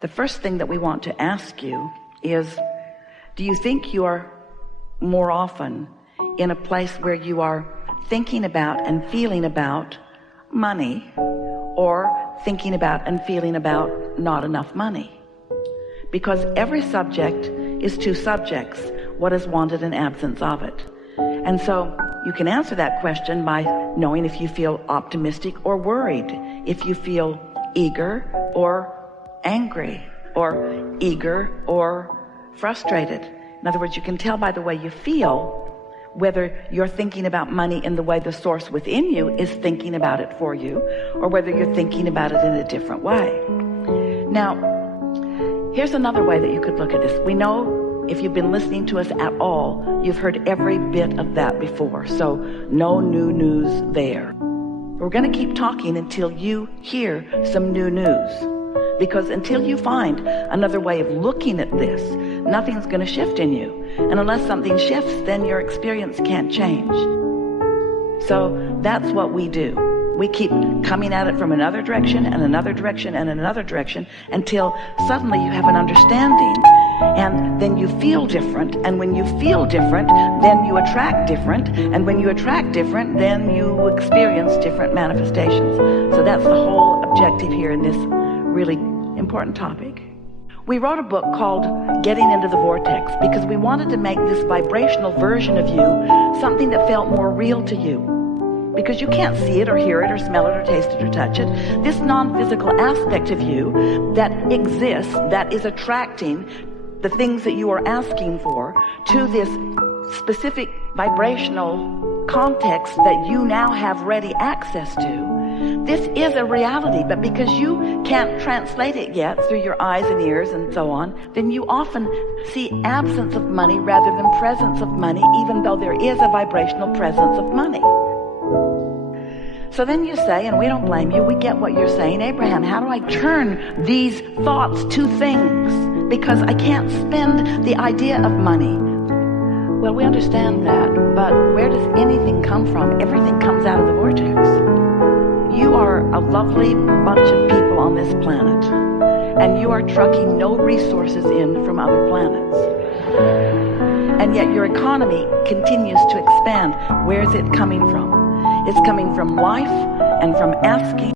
The first thing that we want to ask you is, do you think you are more often in a place where you are thinking about and feeling about money, or thinking about and feeling about not enough money? Because every subject is two subjects: what is wanted and absence of it. And so you can answer that question by knowing if you feel optimistic or worried, if you feel eager or angry, or eager or frustrated. In other words, you can tell by the way you feel whether you're thinking about money in the way the source within you is thinking about it for you, or whether you're thinking about it in a different way. Now, here's another way that you could look at this. We know, if you've been listening to us at all, you've heard every bit of that before, so no new news there. We're going to keep talking until you hear some new news, because until you find another way of looking at this, nothing's going to shift in you. And unless something shifts, then your experience can't change. So that's what we do. We keep coming at it from another direction and another direction and another direction until suddenly you have an understanding, and then you feel different. And when you feel different, then you attract different. And when you attract different, then you experience different manifestations. So that's the whole objective here in this really important topic. We wrote a book called Getting Into the Vortex because we wanted to make this vibrational version of you something that felt more real to you. Because you can't see it or hear it or smell it or taste it or touch it. This non-physical aspect of you that exists, that is attracting the things that you are asking for to this specific vibrational context that you now have ready access to. This is a reality, but because you can't translate it yet through your eyes and ears and so on, then you often see absence of money rather than presence of money, even though there is a vibrational presence of money. So then you say, and we don't blame you, we get what you're saying, Abraham, how do I turn these thoughts to things? Because I can't spend the idea of money. Well, we understand that, but where does anything come from? Everything comes out of the vortex. You are a lovely bunch of people on this planet, and you are trucking no resources in from other planets. And yet your economy continues to expand. Where is it coming from? It's coming from life and from asking